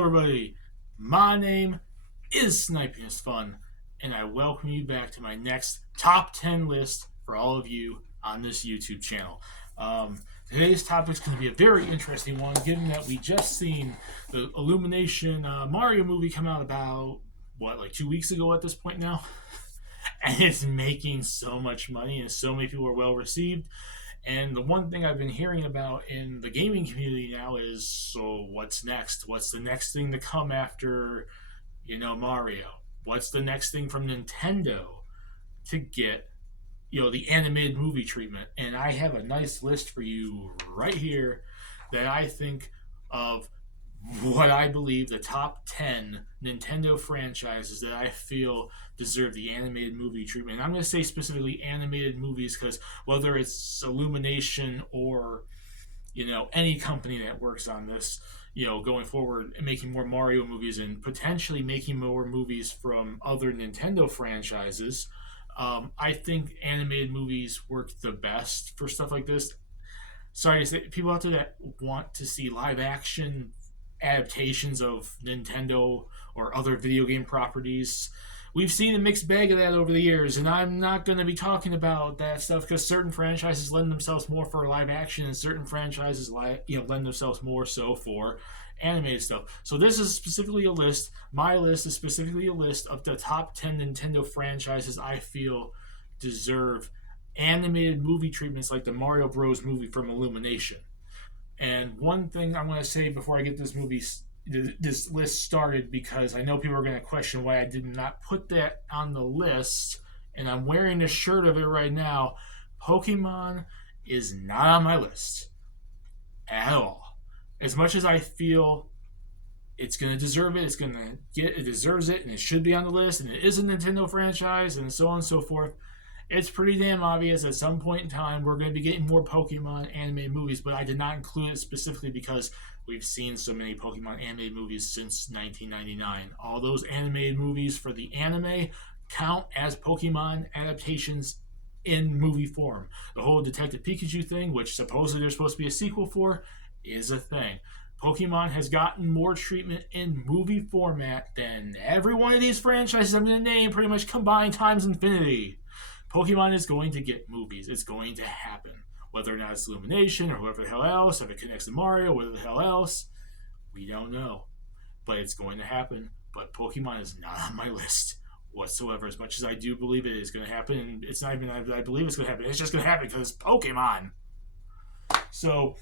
everybody. My name is Sniping is Fun, and I welcome you back to my next top 10 list for all of you on this YouTube channel. Today's topic is going to be a very interesting one, given that we just seen the Illumination Mario movie come out about, like 2 weeks ago at this point now? And it's making so much money, and so many people are well received. And the one thing I've been hearing about in the gaming community now is, so what's next? What's the next thing to come after, Mario? What's the next thing from Nintendo to get, the animated movie treatment? And I have a nice list for you right here that I think of what I believe the top 10 Nintendo franchises that I feel deserve the animated movie treatment. And I'm going to say specifically animated movies because whether it's Illumination or, any company that works on this, going forward and making more Mario movies and potentially making more movies from other Nintendo franchises, I think animated movies work the best for stuff like this. Sorry to say, people out there that want to see live action adaptations of Nintendo or other video game properties. We've seen a mixed bag of that over the years, and I'm not going to be talking about that stuff because certain franchises lend themselves more for live action, and certain franchises lend themselves more so for animated stuff. So this is specifically a list. My list is specifically a list of the top 10 Nintendo franchises I feel deserve animated movie treatments like the Mario Bros. Movie from Illumination. And one thing I'm going to say before I get this list started, because I know people are going to question why I did not put that on the list, and I'm wearing a shirt of it right now. Pokemon is not on my list at all. As much as I feel it's going to deserve it, it deserves it, and it should be on the list, and it is a Nintendo franchise, and so on and so forth. It's pretty damn obvious at some point in time we're going to be getting more Pokemon animated movies, but I did not include it specifically because we've seen so many Pokemon animated movies since 1999. All those animated movies for the anime count as Pokemon adaptations in movie form. The whole Detective Pikachu thing, which supposedly there's supposed to be a sequel for, is a thing. Pokemon has gotten more treatment in movie format than every one of these franchises I'm going to name pretty much combined times infinity. Pokemon is going to get movies. It's going to happen. Whether or not it's Illumination or whoever the hell else, if it connects to Mario, whatever the hell else, we don't know. But it's going to happen. But Pokemon is not on my list whatsoever, as much as I do believe it is going to happen. And it's not even I believe it's going to happen. It's just going to happen because it's Pokemon. So,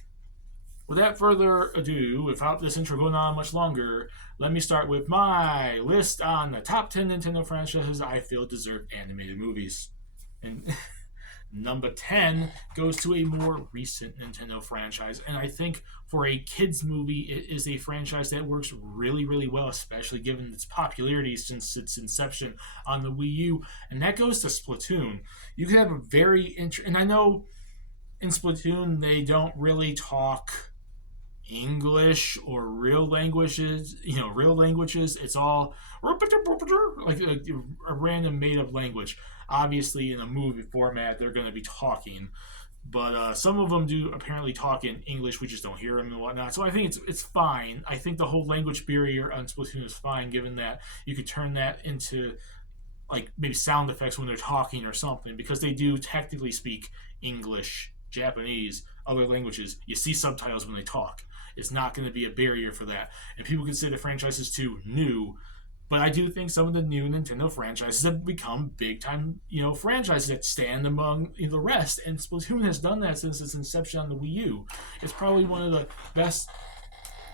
without further ado, without this intro going on much longer, let me start with my list on the top 10 Nintendo franchises I feel deserve animated movies. And number 10 goes to a more recent Nintendo franchise. And I think for a kids movie, it is a franchise that works really, really well, especially given its popularity since its inception on the Wii U. And that goes to Splatoon. You could have a very and I know in Splatoon they don't really talk English or real languages. It's all like a random made up language. Obviously, in a movie format, they're going to be talking, but some of them do apparently talk in English. We just don't hear them and whatnot. So I think it's fine. I think the whole language barrier on Splatoon is fine, given that you could turn that into like maybe sound effects when they're talking or something, because they do technically speak English, Japanese, other languages. You see subtitles when they talk. It's not going to be a barrier for that. And people consider franchises too new, but I do think some of the new Nintendo franchises have become big time, franchises that stand among the rest. And Splatoon has done that since its inception on the Wii U. It's probably one of the best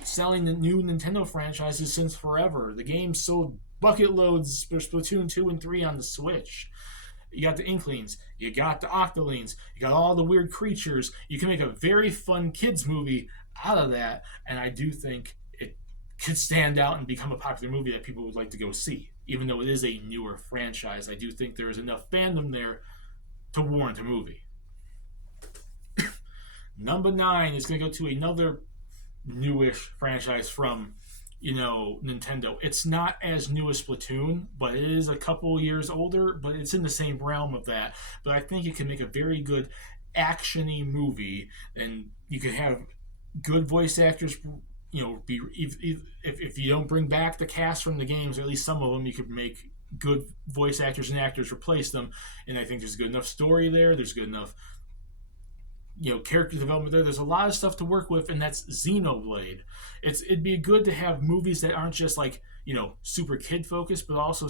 selling new Nintendo franchises since forever. The game sold bucket loads for Splatoon 2 and 3 on the Switch. You got the Inklings, you got the Octolings, you got all the weird creatures. You can make a very fun kids movie out of that, and I do think it could stand out and become a popular movie that people would like to go see. Even though it is a newer franchise, I do think there is enough fandom there to warrant a movie. Number 9 is going to go to another newish franchise from Nintendo. It's not as new as Splatoon, but it is a couple years older, but it's in the same realm of that. But I think it can make a very good action-y movie, and you could have good voice actors be if you don't bring back the cast from the games, or at least some of them, you could make good voice actors and actors replace them. And I think there's good enough story there. There's good enough character development there. There's a lot of stuff to work with, and that's Xenoblade. It'd be good to have movies that aren't just like super kid focused, but also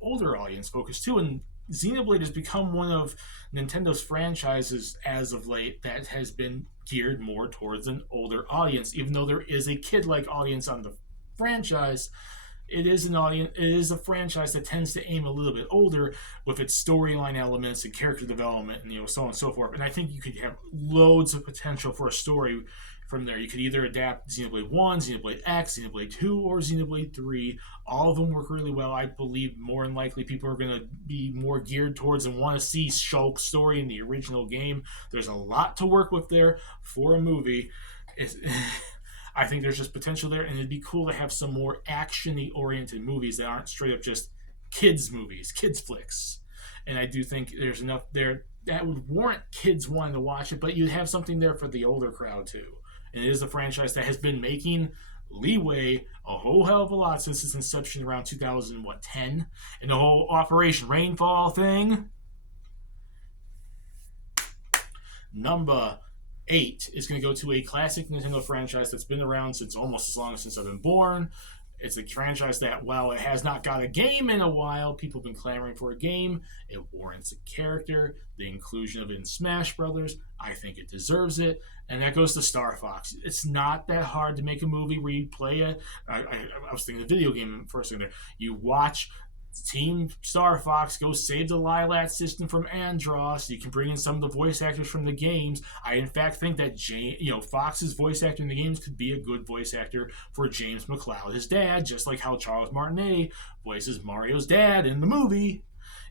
older audience focused too. And Xenoblade has become one of Nintendo's franchises as of late that has been geared more towards an older audience, even though there is a kid-like audience on the franchise. It is an audience. It is a franchise that tends to aim a little bit older with its storyline elements and character development, and so on and so forth. And I think you could have loads of potential for a story from there. You could either adapt Xenoblade 1, Xenoblade X, Xenoblade 2, or Xenoblade 3. All of them work really well. I believe more than likely people are going to be more geared towards and want to see Shulk's story in the original game. There's a lot to work with there for a movie. I think there's just potential there, and it'd be cool to have some more action-y oriented movies that aren't straight up just kids movies, kids flicks. And I do think there's enough there that would warrant kids wanting to watch it, but you'd have something there for the older crowd too. And it is a franchise that has been making leeway a whole hell of a lot since its inception around 2010, and the whole Operation Rainfall thing. Number 8 is going to go to a classic Nintendo franchise that's been around since almost as long since I've been born. It's a franchise that, while it has not got a game in a while, people have been clamoring for a game. It warrants a character. The inclusion of it in Smash Brothers, I think it deserves it. And that goes to Star Fox. It's not that hard to make a movie where you play it. I was thinking of the video game for a second there. You watch Team Star Fox go save the Lilat system from Andross. You can bring in some of the voice actors from the games. I in fact think that Fox's voice actor in the games could be a good voice actor for James McCloud, his dad, just like how Charles Martinet voices Mario's dad in the movie.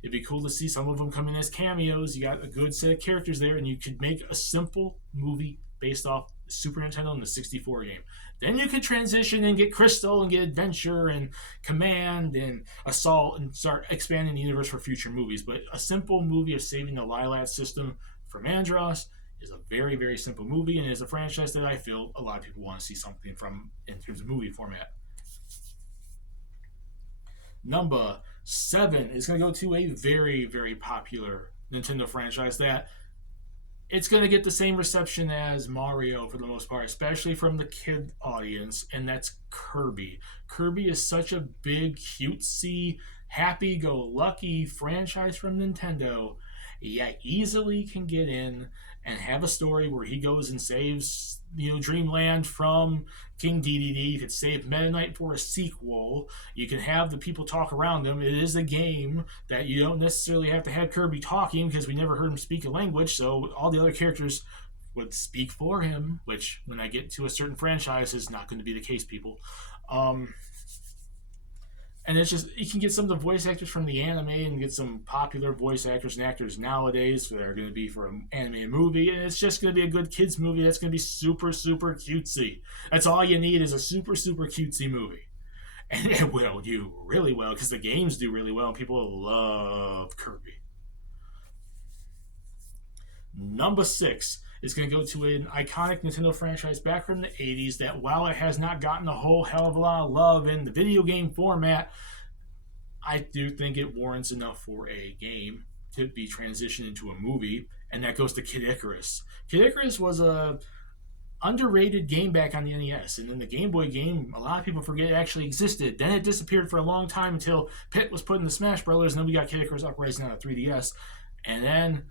It'd be cool to see some of them come in as cameos. You got a good set of characters there, and you could make a simple movie based off the Super Nintendo and the 64 game. Then you could transition and get Crystal and get Adventure and Command and Assault and start expanding the universe for future movies. But a simple movie of saving the Lilat system from Andross is a very, very simple movie, and is a franchise that I feel a lot of people want to see something from in terms of movie format. Number 7 is going to go to a very, very popular Nintendo franchise that it's going to get the same reception as Mario for the most part, especially from the kid audience, and that's Kirby. Kirby is such a big, cutesy, happy-go-lucky franchise from Nintendo. Yeah, easily can get in and have a story where he goes and saves Dreamland from King Dedede. You could save Meta Knight for a sequel. You can have the people talk around him. It is a game that you don't necessarily have to have Kirby talking, because we never heard him speak a language, so all the other characters would speak for him, which when I get to a certain franchise is not going to be the case, people. And it's just, you can get some of the voice actors from the anime and get some popular voice actors and actors nowadays that are going to be for an anime movie, and it's just going to be a good kids movie that's going to be super, super cutesy. That's all you need, is a super, super cutesy movie. And it will do really well, because the games do really well, and people love Kirby. Number 6 is going to go to an iconic Nintendo franchise back from the 80s that, while it has not gotten a whole hell of a lot of love in the video game format, I do think it warrants enough for a game to be transitioned into a movie, and that goes to Kid Icarus. Kid Icarus was a underrated game back on the NES, and then the Game Boy game, a lot of people forget it actually existed. Then it disappeared for a long time until Pit was put in the Smash Brothers, and then we got Kid Icarus Uprising on a 3DS, and then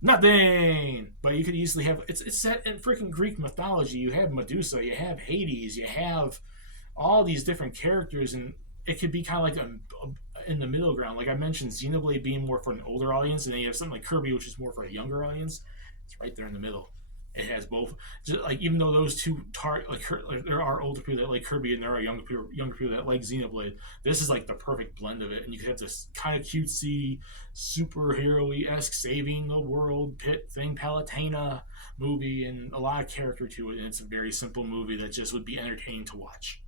nothing. But you could easily have it's set in freaking Greek mythology. You have Medusa, you have Hades, you have all these different characters, and it could be kind of like in the middle ground. Like I mentioned, Xenoblade being more for an older audience, and then you have something like Kirby, which is more for a younger audience. It's right there in the middle. It has both. Just like, even though those two there are older people that like Kirby, and there are younger people that like Xenoblade, this is like the perfect blend of it. And you could have this kind of cutesy, superhero-esque saving the world Pit thing, Palutena movie, and a lot of character to it. And it's a very simple movie that just would be entertaining to watch.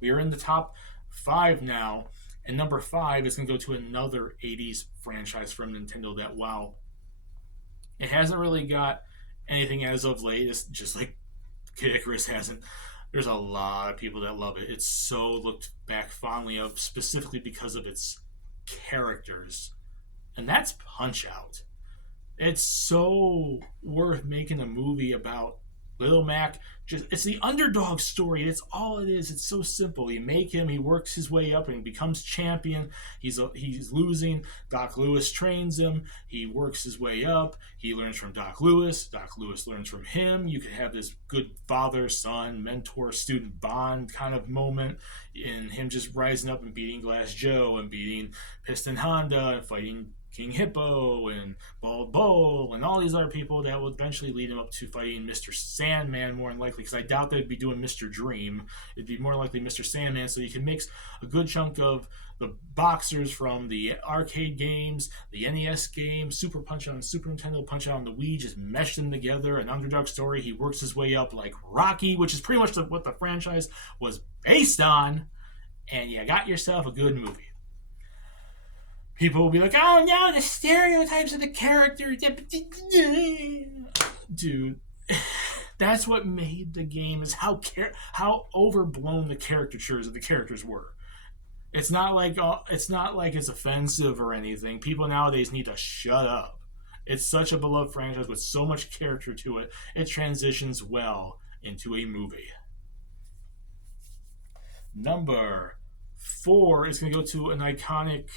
We are in the top 5 now, and number 5 is going to go to another 80s franchise from Nintendo that, while it hasn't really got anything as of late, it's just like Kid Icarus hasn't. There's a lot of people that love it. It's so looked back fondly of, specifically because of its characters, and that's Punch Out. It's so worth making a movie about Little Mac. Just it's the underdog story. It's all it is. It's so simple. You make him, he works his way up and he becomes champion. He's losing. Doc Lewis trains him. He works his way up. He learns from Doc Lewis. Doc Lewis learns from him. You can have this good father son mentor student bond kind of moment in him just rising up and beating Glass Joe and beating Piston Honda and fighting King Hippo and Bald Bull and all these other people that will eventually lead him up to fighting Mr. Sandman more than likely, because I doubt they'd be doing Mr. Dream. It'd be more likely Mr. Sandman, so you can mix a good chunk of the boxers from the arcade games, the NES game, Super Punch Out on Super Nintendo, Punch Out on the Wii, just mesh them together, an underdog story. He works his way up like Rocky, which is pretty much what the franchise was based on, and you got yourself a good movie. People will be like, oh no, the stereotypes of the character. Dude, that's what made the game, is how overblown the caricatures of the characters were. It's not like it's offensive or anything. People nowadays need to shut up. It's such a beloved franchise with so much character to it. It transitions well into a movie. Number 4 is going to go to an iconic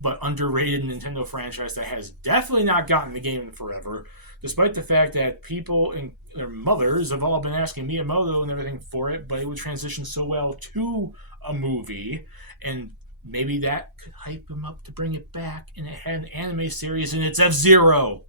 but underrated Nintendo franchise that has definitely not gotten the game in forever, despite the fact that people and their mothers have all been asking Miyamoto and everything for it, but it would transition so well to a movie, and maybe that could hype him up to bring it back, and it had an anime series, and it's F-Zero.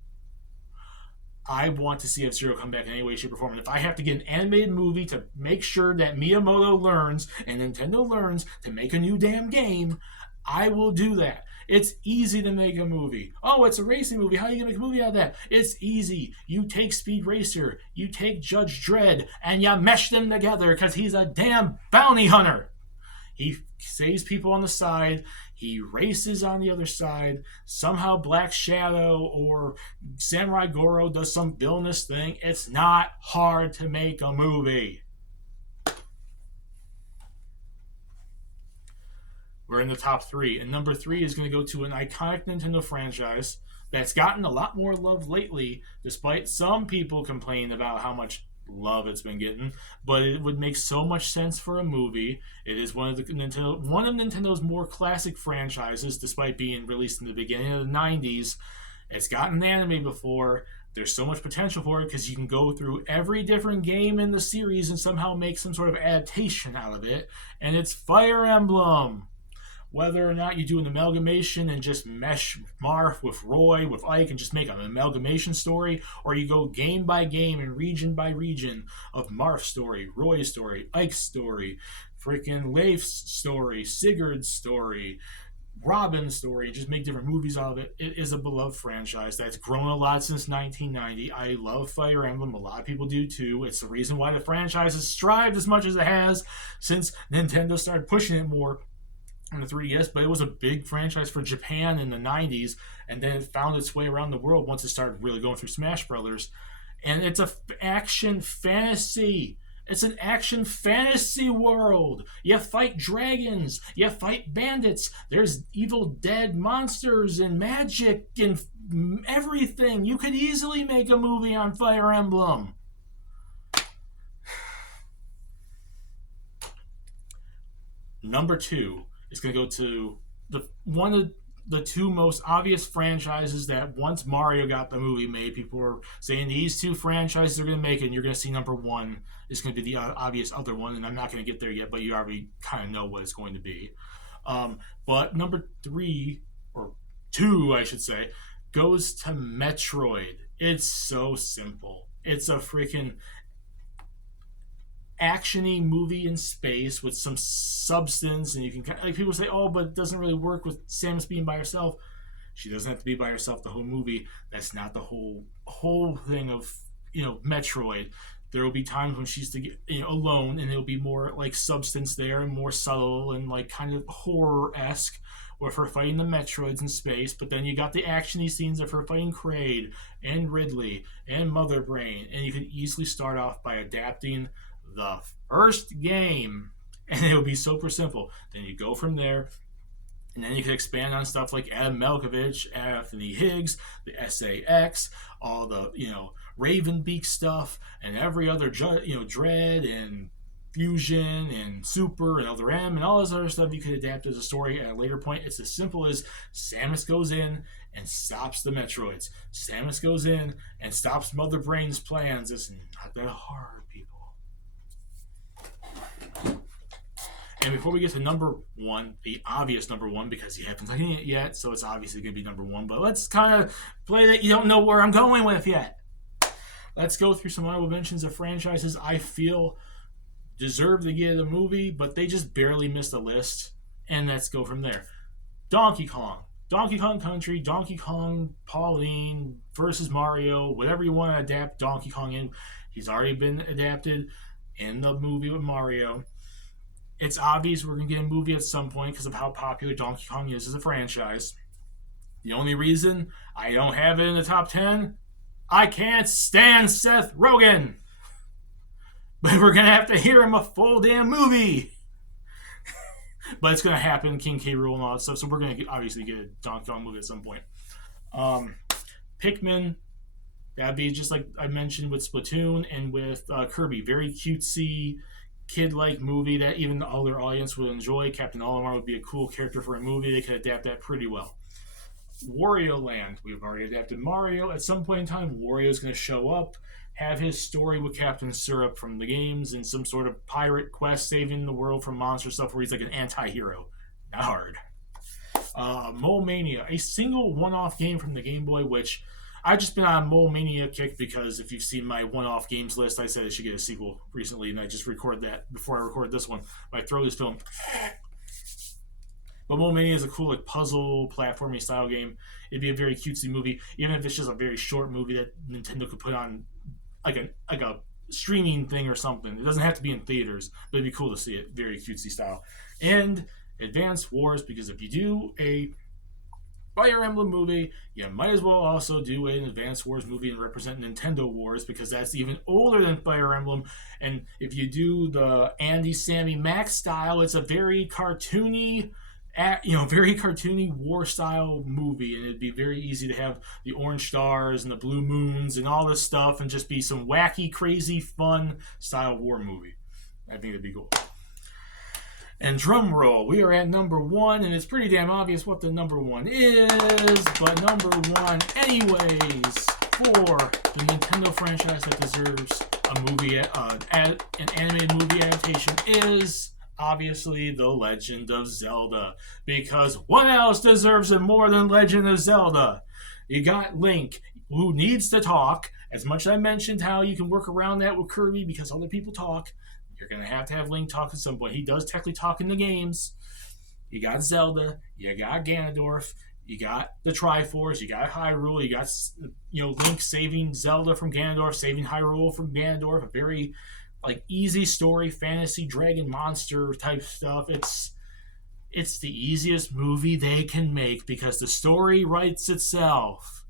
I want to see F-Zero come back in any way, shape, or form. And if I have to get an animated movie to make sure that Miyamoto learns and Nintendo learns to make a new damn game, I will do that. It's easy to make a movie. Oh, it's a racing movie. How are you going to make a movie out of that? It's easy. You take Speed Racer, you take Judge Dredd, and you mesh them together because he's a damn bounty hunter. He saves people on the side. He races on the other side. Somehow Black Shadow or Samurai Goro does some villainous thing. It's not hard to make a movie. We're in the top 3. And number 3 is going to go to an iconic Nintendo franchise that's gotten a lot more love lately, despite some people complaining about how much love it's been getting. But it would make so much sense for a movie. It is one of Nintendo's more classic franchises, despite being released in the beginning of the 90s. It's gotten anime before. There's so much potential for it because you can go through every different game in the series and somehow make some sort of adaptation out of it. And it's Fire Emblem. Whether or not you do an amalgamation and just mesh Marth with Roy, with Ike, and just make an amalgamation story, or you go game by game and region by region of Marth's story, Roy's story, Ike's story, freaking Leif's story, Sigurd's story, Robin's story, and just make different movies out of it. It is a beloved franchise that's grown a lot since 1990. I love Fire Emblem. A lot of people do too. It's the reason why the franchise has thrived as much as it has since Nintendo started pushing it more on the 3DS, but it was a big franchise for Japan in the 90s, and then it found its way around the world once it started really going through Smash Brothers. And it's an action fantasy. It's an action fantasy world. You fight dragons. You fight bandits. There's Evil Dead monsters and magic and everything. You could easily make a movie on Fire Emblem. Number 2 is going to go to one of the 2 most obvious franchises that once Mario got the movie made, people were saying these 2 franchises are going to make it, and you're going to see number 1 is going to be the obvious other one, and I'm not going to get there yet, but you already kind of know what it's going to be. But number 3, or 2, I should say, goes to Metroid. It's so simple. It's a freaking actiony movie in space with some substance, and you can, like, people say, oh, but it doesn't really work with Samus being by herself. She doesn't have to be by herself the whole movie. That's not the whole thing of Metroid. There will be times when she's alone, and there'll be more like substance there and more subtle and like kind of horror-esque, with her fighting the Metroids in space, but then you got the actiony scenes of her fighting Kraid and Ridley and Mother Brain, and you could easily start off by adapting the first game, and it would be super simple. Then you go from there, and then you can expand on stuff like Adam Malkovich, Anthony Higgs, the SAX, all the Ravenbeak stuff, and every other Dread and Fusion and Super and Elder M and all this other stuff you could adapt as a story at a later point. It's as simple as Samus goes in and stops the Metroids. Samus goes in and stops Mother Brain's plans. It's not that hard, people. And before we get to number one, the obvious number one, because you haven't seen it yet, so it's obviously going to be number one, but let's kind of play that you don't know where I'm going with yet. Let's go through some honorable mentions of franchises I feel deserve to get a movie, but they just barely missed the list, and let's go from there. Donkey Kong Country, Donkey Kong Pauline versus Mario, whatever you want to adapt Donkey Kong in. He's already been adapted in the movie with Mario. It's obvious we're going to get a movie at some point because of how popular Donkey Kong is as a franchise. The only reason I don't have it in the top 10, I can't stand Seth Rogen. But we're going to have to hear him a full damn movie. But it's going to happen, King K. Rool and all that stuff, so we're going to obviously get a Donkey Kong movie at some point. Pikmin, that'd be just like I mentioned with Splatoon and with Kirby. Very cutesy, kid-like movie that even the older audience would enjoy. Captain Olimar would be a cool character for a movie. They could adapt that pretty well. Wario Land. We've already adapted Mario. At some point in time, Wario's going to show up, have his story with Captain Syrup from the games, and some sort of pirate quest saving the world from monster stuff where he's like an anti-hero. Not hard. Mole Mania. A single one-off game from the Game Boy, which I've just been on a Mole Mania kick because if you've seen my one-off games list, I said I should get a sequel recently, and I just recorded that before I record this one. My throat is film. But Mole Mania is a cool puzzle platforming style game. It'd be a very cutesy movie, even if it's just a very short movie that Nintendo could put on like a streaming thing or something. It doesn't have to be in theaters, but it'd be cool to see it. Very cutesy style. And Advance Wars, because if you do a Fire Emblem movie, you might as well also do an Advance Wars movie and represent Nintendo Wars, because that's even older than Fire Emblem. And if you do the Andy, Sammy, Max style, it's a very cartoony war style movie, and it'd be very easy to have the orange stars and the blue moons and all this stuff and just be some wacky, crazy, fun style war movie. I think it'd be cool. And drum roll, we are at number one, and it's pretty damn obvious what the number one is, but number one anyways for the Nintendo franchise that deserves a movie, an animated movie adaptation is obviously The Legend of Zelda, because what else deserves it more than Legend of Zelda? You got Link, who needs to talk. As much as I mentioned how you can work around that with Kirby because other people talk, you're going to have Link talk at some point. He does technically talk in the games. You got Zelda, you got Ganondorf, you got the Triforce, you got Hyrule, you got Link saving Zelda from Ganondorf, saving Hyrule from Ganondorf, a very easy story, fantasy, dragon, monster type stuff. It's the easiest movie they can make because the story writes itself.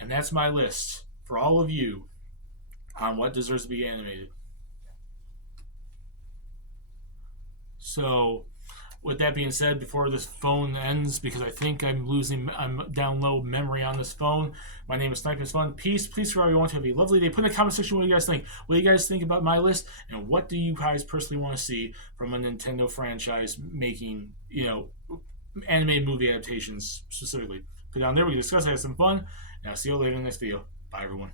And that's my list for all of you on what deserves to be animated. So, with that being said, before this phone ends, because I think I'm down low memory on this phone. My name is Snipers Fun. Peace. Please subscribe if you want to. Have a lovely day. Put in the comment section what you guys think. What do you guys think about my list? And what do you guys personally want to see from a Nintendo franchise making, animated movie adaptations specifically? Put down there. We can discuss it. Have some fun. And I'll see you later in the next video. Bye, everyone.